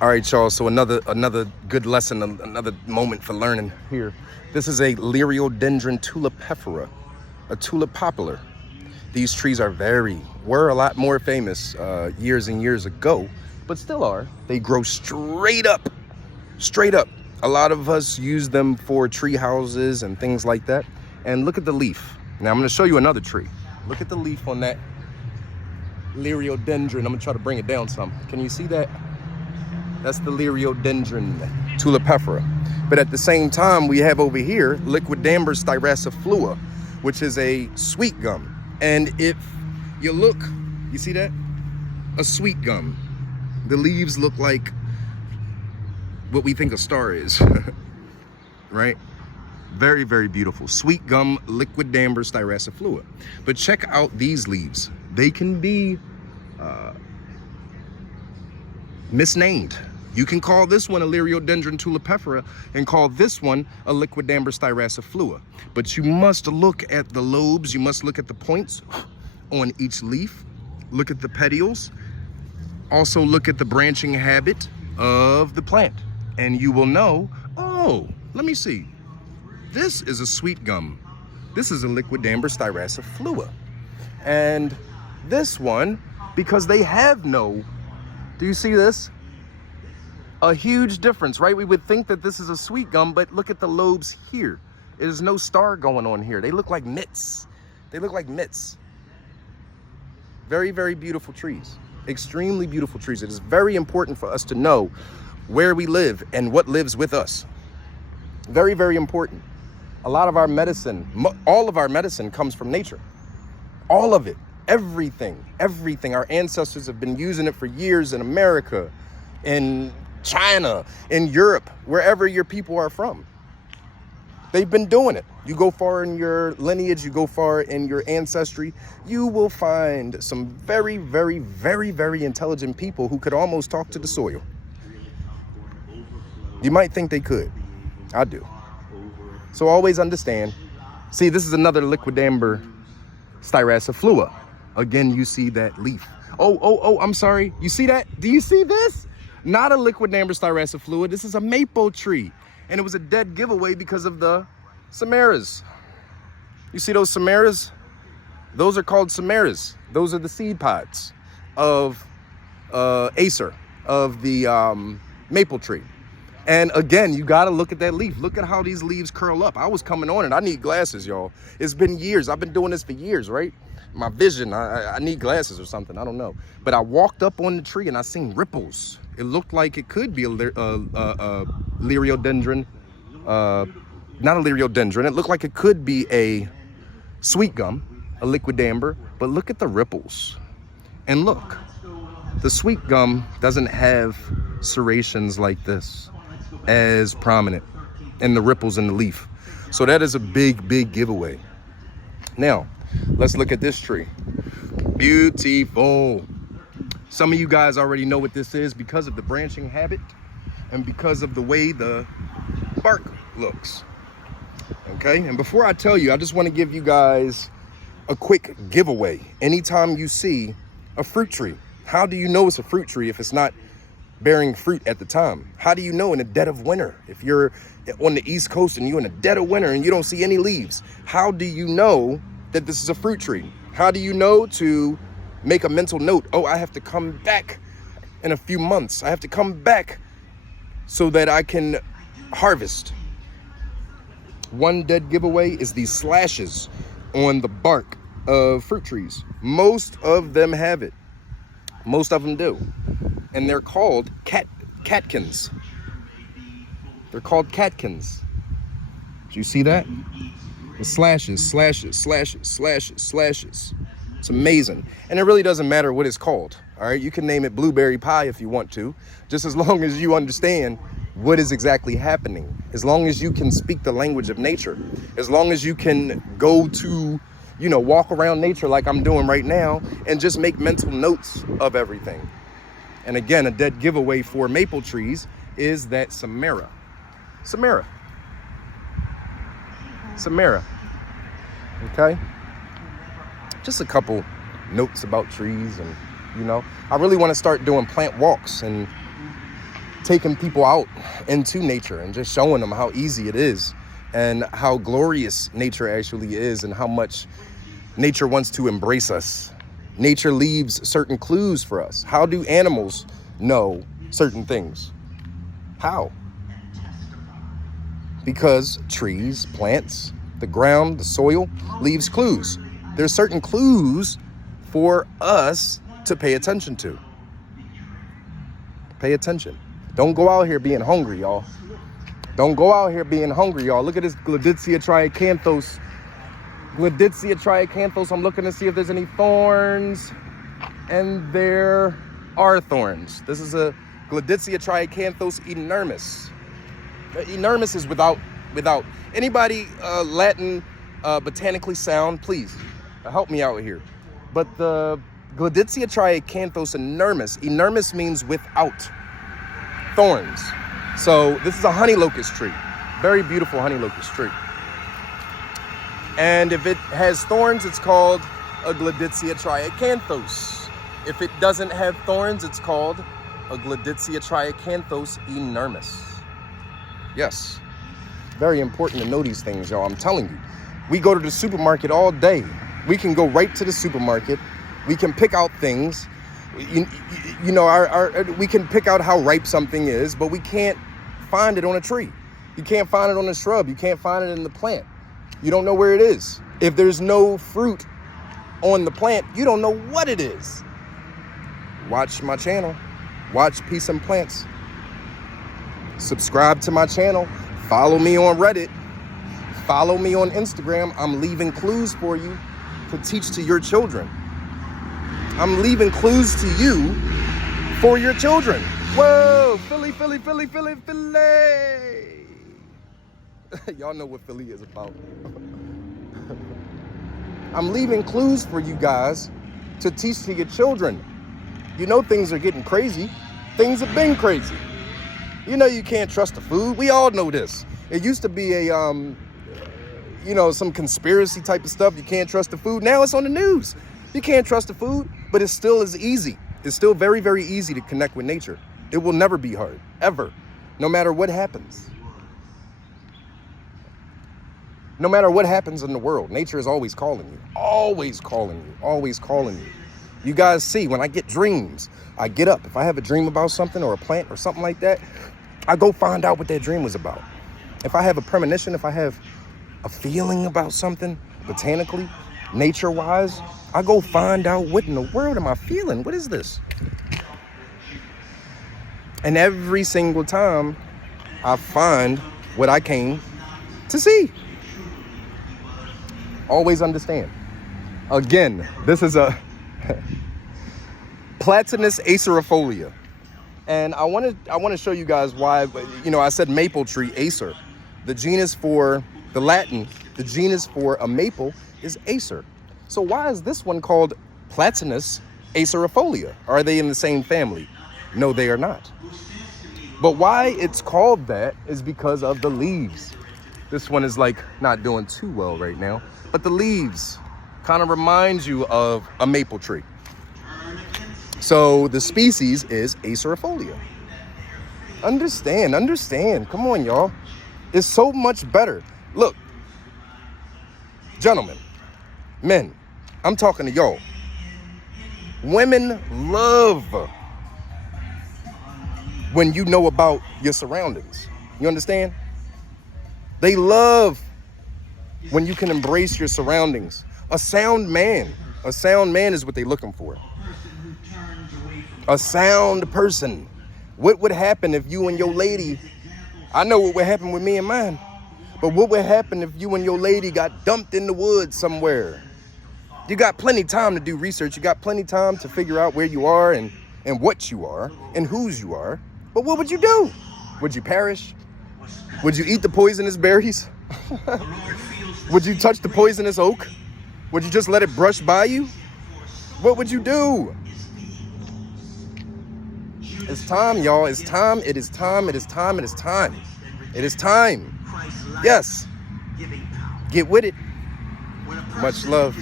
All right, y'all, so another good lesson, another moment for learning here. This is a Liriodendron tulipifera, a tulip poplar. These trees were a lot more famous years and years ago, but still are. They grow straight up. A lot of us use them for tree houses and things like that. And look at the leaf. Now I'm gonna show you another tree. Look at the leaf on that Liriodendron. I'm gonna try to bring it down some. Can you see that? That's the Liriodendron tulipifera. But at the same time, we have over here Liquidambar styraciflua, which is a sweet gum. And if you look, you see that? A sweet gum. The leaves look like what we think a star is, right? Very, very beautiful. Sweet gum, Liquidambar styraciflua. But check out these leaves. They can be misnamed. You can call this one a Liriodendron tulipifera and call this one a Liquidambar styraciflua. But you must look at the lobes, you must look at the points on each leaf, look at the petioles, also look at the branching habit of the plant. And you will know, oh, let me see. This is a sweet gum. This is a Liquidambar styraciflua. And this one, because they have no, do you see this? A huge difference, right? We would think that this is a sweet gum, but look at the lobes here. There's no star going on here. They look like mitts. They look like mitts. Very, very beautiful trees. Extremely beautiful trees. It is very important for us to know where we live and what lives with us. Very, very important. A lot of our medicine, all of our medicine comes from nature. All of it, everything. Our ancestors have been using it for years in America, in China, in Europe, wherever your people are from. They've been doing it. You go far in your lineage, you go far in your ancestry, you will find some very, very, very, very intelligent people who could almost talk to the soil. You might think they could. I do. So always understand. See, this is another Liquidambar styraciflua. Again, you see that leaf. Oh, I'm sorry. You see that? Do you see this? Not a Liquidambar styraciflua. This is a maple tree. And it was a dead giveaway because of the samaras. You see those samaras? Those are called samaras. Those are the seed pods of Acer, of the maple tree. And again, you got to look at that leaf. Look at how these leaves curl up. I was coming on it. I need glasses, y'all. It's been years. I've been doing this for years, right? My vision, I need glasses or something. I don't know. But I walked up on the tree and I seen ripples. It looked like it could be a Liriodendron. Not a Liriodendron. It looked like it could be a sweet gum, a Liquidambar. But look at the ripples. And look, the sweet gum doesn't have serrations like this as prominent in the ripples in the leaf. So that is a big, big giveaway. Now, let's look at this tree. Beautiful. Some of you guys already know what this is because of the branching habit and because of the way the bark looks. Okay, and before I tell you, I just want to give you guys a quick giveaway. Anytime you see a fruit tree, how do you know it's a fruit tree if it's not bearing fruit at the time? How do you know in the dead of winter? If you're on the East Coast and you're in the dead of winter and you don't see any leaves, how do you know that this is a fruit tree? How do you know to make a mental note? Oh, I have to come back in a few months. I have to come back so that I can harvest. One dead giveaway is these slashes on the bark of fruit trees. Most of them have it. Most of them do. And they're called CATKINS. They're called CATKINS. Do you see that? The slashes. It's amazing. And it really doesn't matter what it's called. All right, you can name it blueberry pie if you want to, just as long as you understand what is exactly happening. As long as you can speak the language of nature. As long as you can go to, walk around nature like I'm doing right now and just make mental notes of everything. And again, a dead giveaway for maple trees is that Samara. Okay? Just a couple notes about trees, and I really want to start doing plant walks and taking people out into nature and just showing them how easy it is and how glorious nature actually is and how much nature wants to embrace us. Nature leaves certain clues for us. How do animals know certain things? How? Because trees, plants, the ground, the soil leaves clues. There's certain clues for us to pay attention to. Pay attention. Don't go out here being hungry, y'all. Don't go out here being hungry, y'all. Look at this Gladitsia triacanthos. Gladitsia triacanthos. I'm looking to see if there's any thorns. And there are thorns. This is a Gladitsia triacanthos enormis. Enormis is without anybody Latin botanically sound, please help me out here. But the Gladitsia triacanthos enormis means without thorns. So this is a honey locust tree, very beautiful honey locust tree. And if it has thorns, it's called a Gladitsia triacanthos. If it doesn't have thorns, it's called a Gladitsia triacanthos enormis. Yes, very important to know these things, y'all. I'm telling you, we go to the supermarket all day. We can go right to the supermarket. We can pick out things. You know, we can pick out how ripe something is, but we can't find it on a tree. You can't find it on a shrub. You can't find it in the plant. You don't know where it is. If there's no fruit on the plant, you don't know what it is. Watch my channel. Watch Peace and Plants. Subscribe to my channel. Follow me on Reddit. Follow me on Instagram. I'm leaving clues for you to teach to your children. I'm leaving clues to you for your children. Whoa, Philly, Philly, Philly, Philly, Philly. Y'all know what Philly is about. I'm leaving clues for you guys to teach to your children. You know things are getting crazy. Things have been crazy. You know you can't trust the food. We all know this. It used to be a, you know, some conspiracy type of stuff. You can't trust the food. Now it's on the news. You can't trust the food, but it still is easy. It's still very, very easy to connect with nature. It will never be hard, ever, no matter what happens. No matter what happens in the world, nature is always calling you, always calling you, always calling you. You guys see, when I get dreams, I get up. If I have a dream about something or a plant or something like that, I go find out what that dream was about. If I have a premonition, if I have a feeling about something botanically, nature-wise, I go find out what in the world am I feeling? What is this? And every single time I find what I came to see. Always understand. Again, this is a Platanus acerifolia. And I want to show you guys why, you know, I said maple tree, acer. The genus for the Latin, the genus for a maple is acer. So why is this one called Platanus acerifolia? Are they in the same family? No, they are not. But why it's called that is because of the leaves. This one is like not doing too well right now, but the leaves kind of reminds you of a maple tree. So the species is acerifolia. Understand. Come on, y'all. It's so much better. Look, gentlemen, men, I'm talking to y'all. Women love when you know about your surroundings. You understand? They love when you can embrace your surroundings. A sound man is what they're looking for. A sound person. What would happen if you and your lady, I know what would happen with me and mine, but what would happen if you and your lady got dumped in the woods somewhere? You got plenty of time to do research. You got plenty of time to figure out where you are and what you are and whose you are. But what would you do? Would you perish? Would you eat the poisonous berries? Would you touch the poisonous oak? Would you just let it brush by you? What would you do? It's time, y'all. It's time. It is time. It is time. It is time. It is time. Yes. Get with it. Much love.